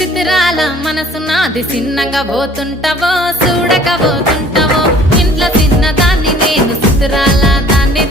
చిత్రాల మనసు నాది చిన్నగా పోతుంటావో చూడక పోతుంటావో ఇంట్లో చిన్నదాన్ని నేను చిత్రాల దాన్ని